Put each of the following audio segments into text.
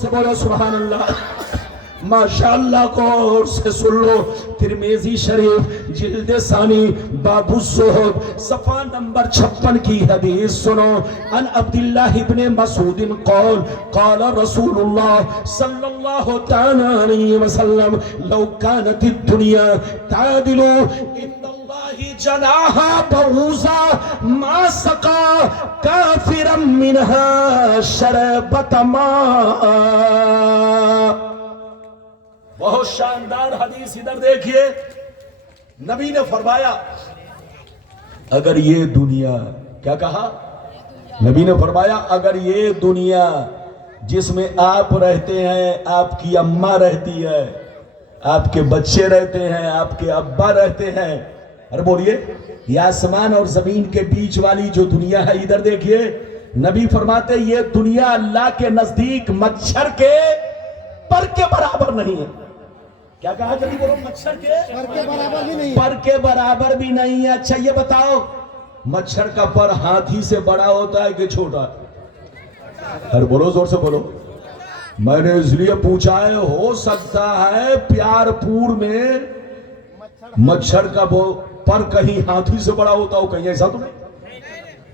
سے بولو سبحان اللہ، ماشاءاللہ کو اور سے سن لو۔ ترمذی شریف جلد ثانی باب الزہد صفحہ نمبر 56 کی حدیث سنو۔ ان عبداللہ ابن مسعود قال قال رسول اللہ صلی اللہ تعالی علیہ وسلم لو كانت الدنیا تعدل عند اللہ جناح بعوضہ ما سقى کافرا منها شربة ماء۔ بہت شاندار حدیث، ادھر دیکھیے، نبی نے فرمایا اگر یہ دنیا، کیا کہا نبی نے فرمایا اگر یہ دنیا جس میں آپ رہتے ہیں، آپ کی اماں رہتی ہے، آپ کے بچے رہتے ہیں، آپ کے ابا رہتے ہیں، ارے بولیے، یہ آسمان اور زمین کے بیچ والی جو دنیا ہے، ادھر دیکھیے نبی فرماتے یہ دنیا اللہ کے نزدیک مچھر کے پر کے برابر نہیں ہے۔ کیا کہا جلدی بولو، مچھر کے پر کے برابر بھی نہیں، پر کے برابر بھی نہیں ہے۔ اچھا یہ بتاؤ مچھر کا پر ہاتھی سے بڑا ہوتا ہے کہ چھوٹا؟ ہر بولو، زور سے بولو۔ میں نے اس لیے پوچھا ہے، ہو سکتا ہے پیار پور میں مچھر کا پر کہیں ہاتھی سے بڑا ہوتا ہو، کہیں ایسا تو نہیں؟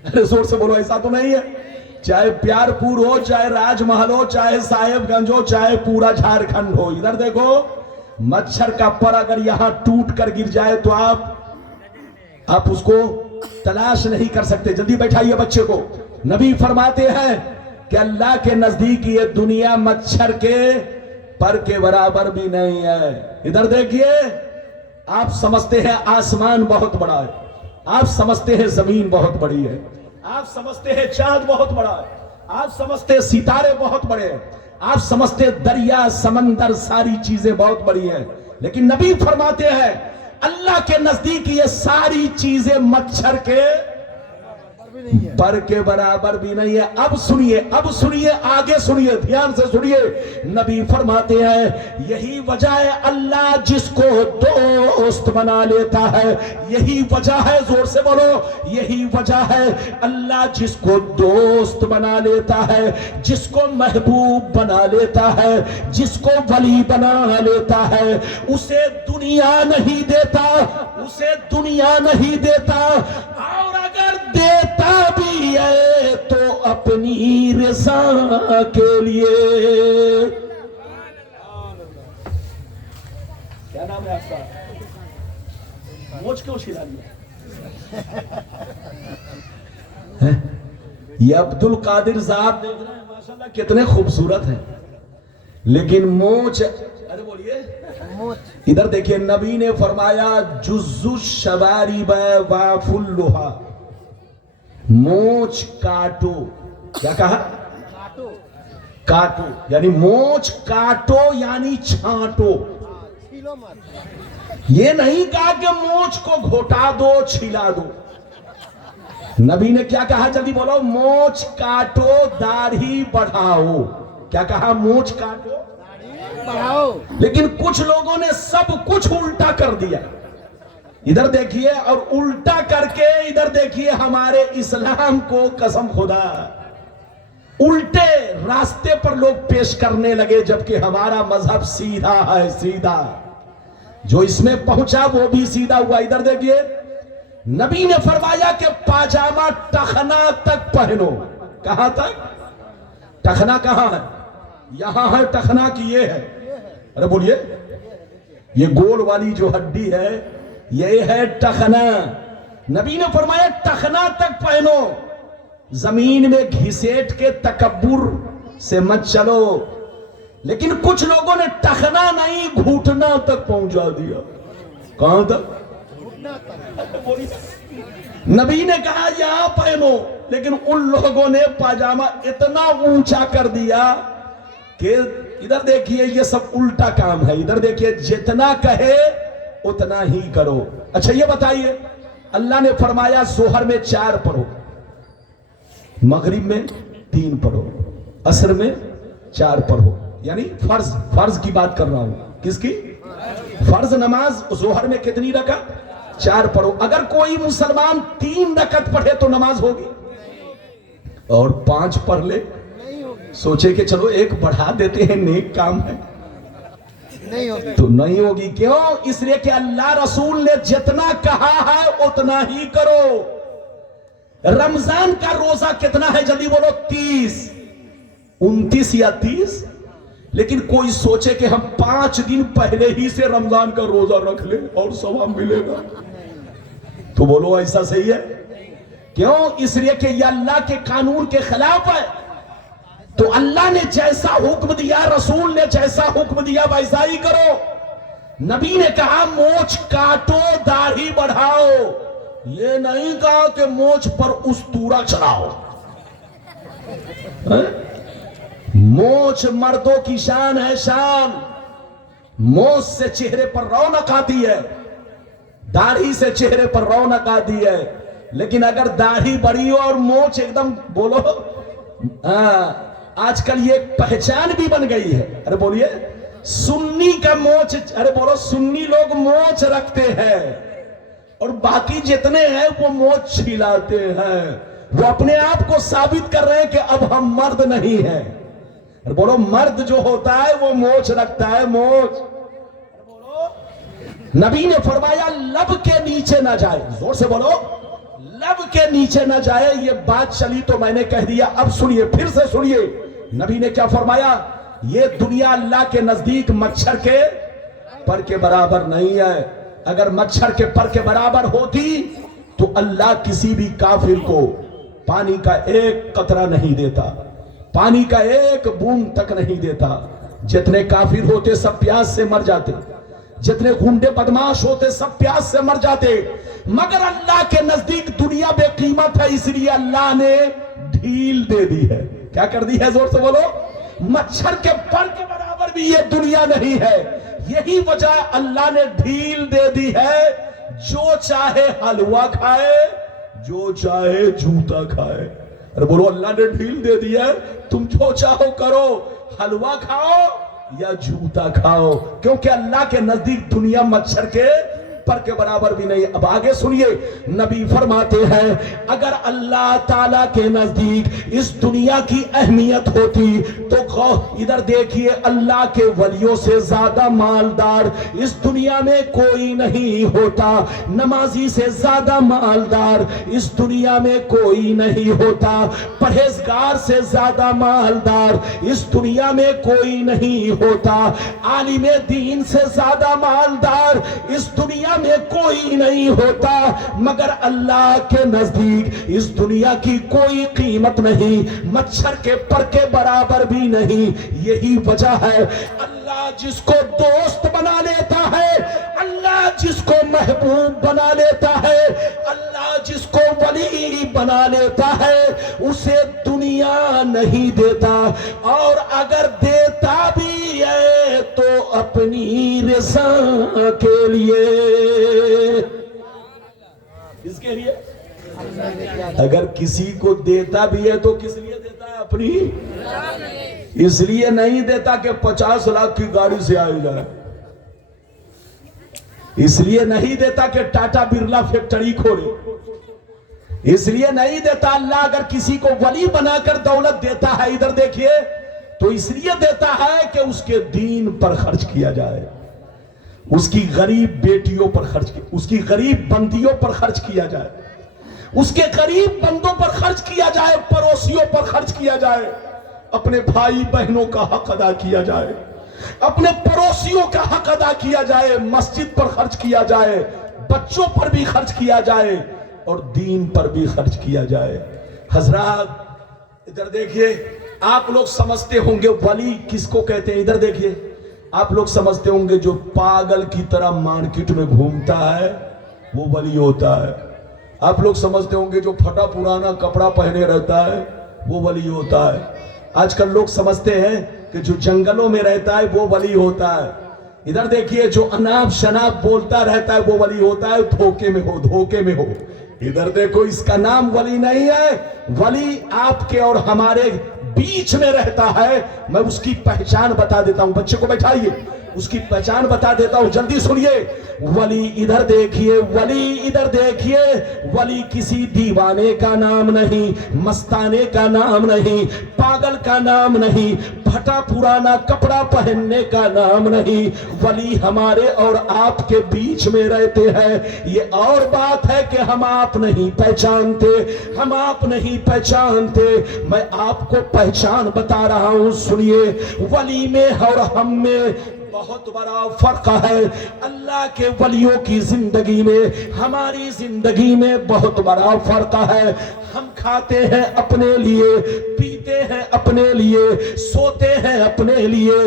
ارے زور سے بولو، ایسا تو نہیں ہے؟ چاہے پیار پور ہو، چاہے راج محل ہو، چاہے صاحب گنج ہو، چاہے پورا جھارکھنڈ ہو، ادھر دیکھو مچھر کا پر اگر یہاں ٹوٹ کر گر جائے تو آپ اس کو تلاش نہیں کر سکتے۔ جلدی بیٹھائیے بچے کو۔ نبی فرماتے ہیں کہ اللہ کے نزدیک یہ دنیا مچھر کے پر کے برابر بھی نہیں ہے۔ ادھر دیکھیے، آپ سمجھتے ہیں آسمان بہت بڑا ہے، آپ سمجھتے ہیں زمین بہت بڑی ہے، آپ سمجھتے ہیں چاند بہت بڑا ہے، آپ سمجھتے ہیں ستارے بہت بڑے ہیں، آپ سمجھتے دریا سمندر ساری چیزیں بہت بڑی ہیں، لیکن نبی فرماتے ہیں اللہ کے نزدیک یہ ساری چیزیں مچھر کے پر کے برابر بھی نہیں ہے۔ اب سنیے، آگے سنیے، دھیان سے سنیے۔ نبی فرماتے ہیں یہی وجہ ہے اللہ جس کو دوست بنا لیتا ہے، یہی وجہ ہے، زور سے بولو، یہی وجہ ہے اللہ جس کو دوست بنا لیتا ہے، جس کو محبوب بنا لیتا ہے، جس کو ولی بنا لیتا ہے، اسے دنیا نہیں دیتا، اسے دنیا نہیں دیتا، اور اگر دیتا بھی ہے تو اپنی رضا کے لیے۔ کیا نام ہے آپ کا؟ موچ کیوں چھلا لیا؟ یہ عبد القادر صاحب دیکھ رہے ہیں ماشاءاللہ کتنے خوبصورت ہیں، لیکن موچ، ارے بولیے، ادھر دیکھیے نبی نے فرمایا جز الشوارب وافلھا، مونچھ کاٹو۔ کیا کہا؟ کاٹو یعنی مونچھ کاٹو یعنی چھانٹو، یہ نہیں کہا کہ مونچھ کو گھوٹا دو چھلا دو۔ نبی نے کیا کہا؟ جلدی بولو، مونچھ کاٹو داڑھی بڑھاؤ۔ کیا کہا؟ مونچھ کاٹو بڑھاؤ۔ لیکن کچھ لوگوں نے سب کچھ الٹا کر دیا، ادھر دیکھیے، اور الٹا کر کے ادھر دیکھیے ہمارے اسلام کو قسم خدا الٹے راستے پر لوگ پیش کرنے لگے، جبکہ ہمارا مذہب سیدھا ہے، سیدھا، جو اس میں پہنچا وہ بھی سیدھا ہوا۔ ادھر دیکھیے نبی نے فرمایا کہ پاجامہ ٹخنا تک پہنو۔ کہاں تک؟ ٹخنا کہاں ہے؟ یہاں ہے ٹخنا کی، یہ ہے، ارے بولیے، یہ گول والی جو ہڈی ہے یہ ہے ٹخنا۔ نبی نے فرمایا ٹخنا تک پہنو، زمین میں گھسیٹ کے تکبر سے مت چلو۔ لیکن کچھ لوگوں نے ٹخنا نہیں گھٹنا تک پہنچا دیا۔ کہاں تک؟ نبی نے کہا یہاں پہنو، لیکن ان لوگوں نے پاجامہ اتنا اونچا کر دیا کہ ادھر دیکھیے یہ سب الٹا کام ہے۔ ادھر دیکھیے جتنا کہے اتنا ہی کرو۔ اچھا یہ بتائیے، اللہ نے فرمایا ظہر میں 4 پڑھو، مغرب میں 3 پڑھو، عصر میں 4 پڑھو، یعنی فرض کی بات کر رہا ہوں۔ کس کی؟ فرض نماز ظہر میں کتنی رکعت؟ 4 پڑھو۔ اگر کوئی مسلمان 3 رکعت پڑھے تو نماز ہوگی، اور 5 پڑھ لے سوچے کہ چلو ایک بڑھا دیتے ہیں، نیک کام ہے، نہیں ہوگی. تو نہیں ہوگی. کیوں؟ اس لیے کہ اللہ رسول نے جتنا کہا ہے اتنا ہی کرو. رمضان کا روزہ کتنا ہے؟ جلدی بولو. 30، 29 یا 30. لیکن کوئی سوچے کہ ہم 5 دن پہلے ہی سے رمضان کا روزہ رکھ لیں اور ثواب ملے گا، تو بولو ایسا صحیح ہے؟ کیوں؟ اس لیے کہ یہ اللہ کے قانون کے خلاف ہے. تو اللہ نے جیسا حکم دیا، رسول نے جیسا حکم دیا ویسا ہی کرو. نبی نے کہا مونچھ کاٹو، داڑھی بڑھاؤ. یہ نہیں کہا کہ مونچھ پر استورا چڑھاؤ. مونچھ مردوں کی شان ہے، شان. مونچھ سے چہرے پر رونق آتی ہے، داڑھی سے چہرے پر رونق آتی ہے. لیکن اگر داڑھی بڑی ہو اور مونچھ ایک دم، بولو آج کل یہ ایک پہچان بھی بن گئی ہے. ارے بولیے، سنی کا مونچھ، ارے بولو، سنی لوگ مونچھ رکھتے ہیں اور باقی جتنے ہیں وہ مونچھ چھلاتے ہیں. وہ اپنے آپ کو ثابت کر رہے ہیں کہ اب ہم مرد نہیں ہیں. ارے بولو، مرد جو ہوتا ہے وہ مونچھ رکھتا ہے، مونچھ. نبی نے فرمایا لب کے نیچے نہ جائے. زور سے بولو، لب کے نیچے نہ جائے. یہ بات چلی تو میں نے کہہ دیا. اب سنیے، پھر سے سنیے. نبی نے کیا فرمایا؟ یہ دنیا اللہ کے نزدیک مچھر کے پر کے برابر نہیں ہے. اگر مچھر کے پر کے برابر ہوتی تو اللہ کسی بھی کافر کو پانی کا ایک قطرہ نہیں دیتا، پانی کا ایک بوند تک نہیں دیتا. جتنے کافر ہوتے سب پیاس سے مر جاتے، جتنے گنڈے بدماش ہوتے سب پیاس سے مر جاتے. مگر اللہ کے نزدیک دنیا بے قیمت ہے، اس لیے اللہ نے ڈھیل دے دی ہے. کیا کر دی ہے؟ زور سے بولو. مچھر کے پر کے برابر بھی یہ دنیا نہیں ہے. یہی وجہ اللہ نے ڈھیل دے دی ہے. جو چاہے حلوہ کھائے، جو چاہے جوتا کھائے. ارے بولو، اللہ نے ڈھیل دے دی ہے، تم جو چاہو کرو، حلوہ کھاؤ یا جوتا کھاؤ. کیونکہ اللہ کے نزدیک دنیا مچھر کے پر کے برابر بھی نہیں. اب آگے سنیے، نبی فرماتے ہیں اگر اللہ تعالیٰ کے نزدیک اس دنیا کی اہمیت ہوتی تو ادھر دیکھیے، اللہ کے ولیوں سے زیادہ مالدار اس دنیا میں کوئی نہیں ہوتا. نمازی سے زیادہ مالدار اس دنیا میں کوئی نہیں ہوتا. پرہیزگار سے زیادہ مالدار اس دنیا میں کوئی نہیں ہوتا. عالم دین سے زیادہ مالدار اس دنیا میں کوئی نہیں ہوتا. مگر اللہ کے نزدیک اس دنیا کی کوئی قیمت نہیں، مچھر کے پر کے برابر بھی نہیں. یہی وجہ ہے اللہ جس کو دوست بنا لیتا ہے، اللہ جس کو محبوب بنا لیتا ہے، اللہ جس کو ولی بنا لیتا ہے، اسے دنیا نہیں دیتا. اور اگر دیتا بھی ہے تو اپنی رضا کے لیے. کس کے لیے؟ اگر کسی کو دیتا بھی ہے تو کس لیے دیتا ہے؟ اپنی. اس لیے نہیں دیتا کہ 50 لاکھ کی گاڑی سے آئی جائے. اس لیے نہیں دیتا کہ ٹاٹا برلا فیکٹری کھولے. اس لیے نہیں دیتا. اللہ اگر کسی کو ولی بنا کر دولت دیتا ہے، ادھر دیکھیے، تو اس لیے دیتا ہے کہ اس کے دین پر خرچ کیا جائے، اس کی غریب بیٹیوں پر خرچ کیا، اس کی غریب بندیوں پر خرچ کیا جائے، اس کے غریب بندوں پر خرچ کیا جائے، پڑوسیوں پر خرچ کیا جائے، اپنے بھائی بہنوں کا حق ادا کیا جائے، اپنے پڑوسیوں کا حق ادا کیا جائے، مسجد پر خرچ کیا جائے، بچوں پر بھی خرچ کیا جائے اور دین پر بھی خرچ کیا جائے. حضرات ادھر دیکھیے، آپ لوگ سمجھتے ہوں گے ولی کس کو کہتے ہیں. ادھر دیکھیے، آپ لوگ سمجھتے ہوں گے جو پاگل کی طرح مارکیٹ میں گھومتا ہے وہ ولی ہوتا ہے. آپ لوگ سمجھتے ہوں گے جو پھٹا پرانا کپڑا پہنے رہتا ہے وہ ولی ہوتا ہے. آج کل لوگ سمجھتے ہیں کہ جو جنگلوں میں رہتا ہے وہ ولی ہوتا ہے. ادھر دیکھیے، جو اناپ شناپ بولتا رہتا ہے وہ ولی ہوتا ہے. دھوکے میں ہو، دھوکے میں ہو. ادھر دیکھو، اس کا نام ولی نہیں ہے. ولی آپ کے اور ہمارے بیچ میں رہتا ہے. میں اس کی پہچان بتا دیتا ہوں. بچے کو بیٹھائیے. اس کی پہچان بتا دیتا ہوں، جلدی سنیے. ولی ادھر دیکھیے، ولی ادھر دیکھیے. ولی کسی دیوانے کا نام نہیں، مستانے کا نام نہیں، پاگل کا نام نہیں، پھٹا پرانا کپڑا پہننے کا نام نہیں. ولی ہمارے اور آپ کے بیچ میں رہتے ہیں. یہ اور بات ہے کہ ہم آپ نہیں پہچانتے، ہم آپ نہیں پہچانتے. میں آپ کو پہچان بتا رہا ہوں، سنیے. ولی میں اور ہم میں بہت بڑا فرق ہے. اللہ کے ولیوں کی زندگی میں ہماری زندگی میں بہت بڑا فرق ہے. ہم کھاتے ہیں اپنے لیے، پیتے ہیں اپنے لیے، سوتے ہیں اپنے لیے،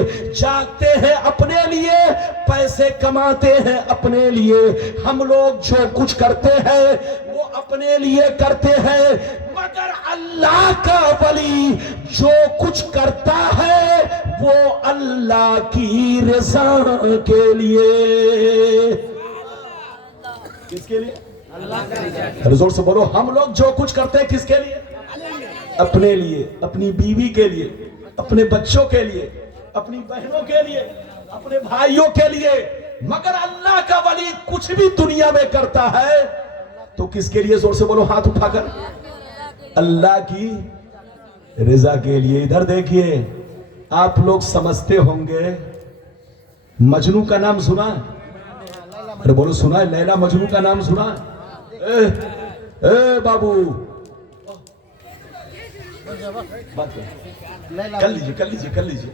جاگتے ہیں اپنے لیے، پیسے کماتے ہیں اپنے لیے. ہم لوگ جو کچھ کرتے ہیں وہ اپنے لیے کرتے ہیں، مگر اللہ کا ولی جو کچھ کرتا ہے وہ اللہ کی رضا کے لیے. کس کے لیے؟ زور سے بولو. ہم لوگ جو کچھ کرتے ہیں کس کے لیے؟ اپنے لیے، اپنی بیوی کے لیے، اپنے بچوں کے لیے، اپنی بہنوں کے لیے، اپنے بھائیوں کے لیے. مگر اللہ کا ولی کچھ بھی دنیا میں کرتا ہے تو کس کے لیے؟ زور سے بولو ہاتھ اٹھا کر. اللہ کی رضا کے لیے. ادھر دیکھیے، آپ لوگ سمجھتے ہوں گے مجنو کا نام سنا؟ ارے بولو سنا ہے؟ لیلا مجنو کا نام سنا؟ اے بابو بات کر لیجئے، کر لیجئے، کر لیجئے.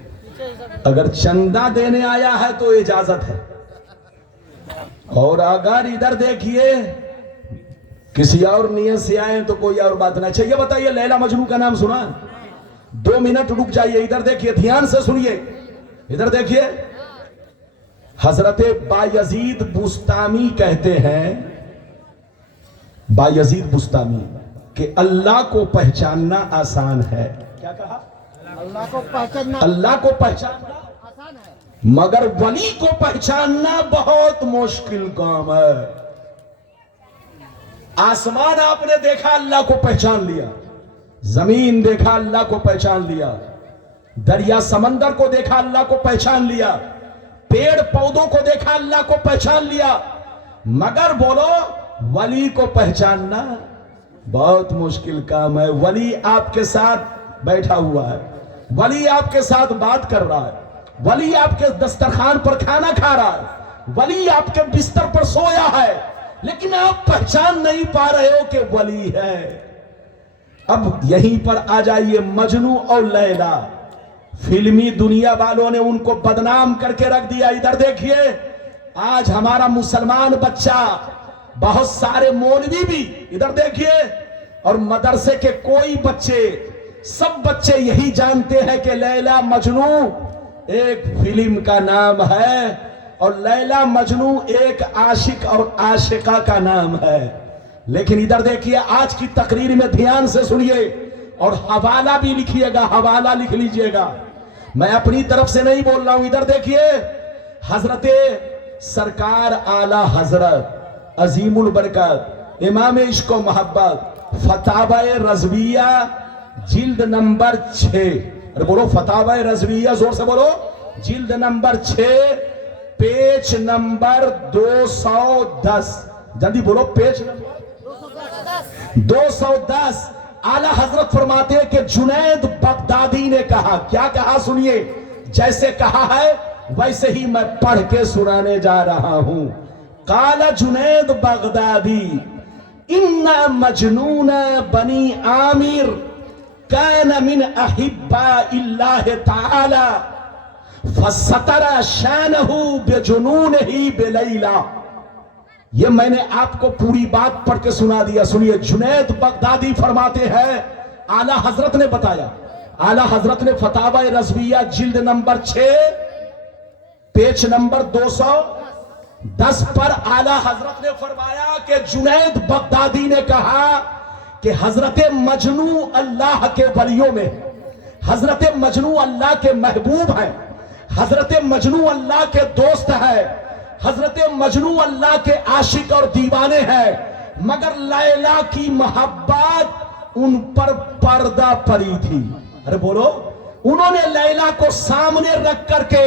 اگر چندہ دینے آیا ہے تو اجازت ہے. اور اگر ادھر دیکھیے کسی اور نیت سے آئے تو کوئی اور بات نہیں. اچھا یہ بتائیے لیلا مجنو کا نام سنا؟ 2 منٹ رک جائیے، ادھر دیکھیے، دھیان سے سنیے. ادھر دیکھیے، حضرت بایزید بستامی کہتے ہیں، بایزید بستامی، کہ اللہ کو پہچاننا آسان ہے. کیا کہا؟ اللہ کو پہچاننا، اللہ کو پہچاننا آسان ہے، مگر ولی کو پہچاننا بہت مشکل کام ہے. آسمان آپ نے دیکھا، اللہ کو پہچان لیا. زمین دیکھا، اللہ کو پہچان لیا. دریا سمندر کو دیکھا، اللہ کو پہچان لیا. پیڑ پودوں کو دیکھا، اللہ کو پہچان لیا. مگر بولو ولی کو پہچاننا بہت مشکل کام ہے. ولی آپ کے ساتھ بیٹھا ہوا ہے، ولی آپ کے ساتھ بات کر رہا ہے، ولی آپ کے دسترخوان پر کھانا کھا رہا ہے، ولی آپ کے بستر پر سویا ہے، لیکن آپ پہچان نہیں پا رہے ہو کہ ولی ہے. اب یہیں پر آ جائیے. مجنو اور لیلا، فلمی دنیا والوں نے ان کو بدنام کر کے رکھ دیا. ادھر دیکھیے، آج ہمارا مسلمان بچہ، بہت سارے مولوی بھی، ادھر دیکھیے، اور مدرسے کے کوئی بچے، سب بچے یہی جانتے ہیں کہ لیلا مجنو ایک فلم کا نام ہے اور لیلا مجنو ایک عاشق اور عاشقہ کا نام ہے. لیکن ادھر دیکھیے، آج کی تقریر میں دھیان سے سنیے اور حوالہ بھی لکھیے گا، حوالہ لکھ لیجئے گا. میں اپنی طرف سے نہیں بول رہا ہوں. ادھر دیکھیے، حضرت سرکار اعلی حضرت عظیم البرکت امام عشق و محبت فتاوی رضویہ جلد نمبر 6، ارے بولو فتاوی رضویہ، زور سے بولو، جلد نمبر 6 پیج نمبر 210، جلدی بولو، پیج نمبر 210. اعلی حضرت فرماتے ہیں کہ جنید بغدادی نے کہا. کیا کہا؟ سنیے، جیسے کہا ہے ویسے ہی میں پڑھ کے سنانے جا رہا ہوں. قال جنید بغدادی ان مجنون بنی عامر كان من احباء الله تعالى فستر شانه بجنونه بلیلا. یہ میں نے آپ کو پوری بات پڑھ کے سنا دیا. سنیے، جنید بغدادی فرماتے ہیں، اعلی حضرت نے بتایا، اعلی حضرت نے فتاوی رضویہ جلد نمبر 6 پیج نمبر 210 پر اعلی حضرت نے فرمایا کہ جنید بغدادی نے کہا کہ حضرت مجنو اللہ کے ولیوں میں، حضرت مجنو اللہ کے محبوب ہیں، حضرت مجنو اللہ کے دوست ہیں، حضرت مجنو اللہ کے عاشق اور دیوانے ہیں، مگر لیلا کی محبت ان پر پردہ پڑی تھی. ارے بولو، انہوں نے لیلا کو سامنے رکھ کر کے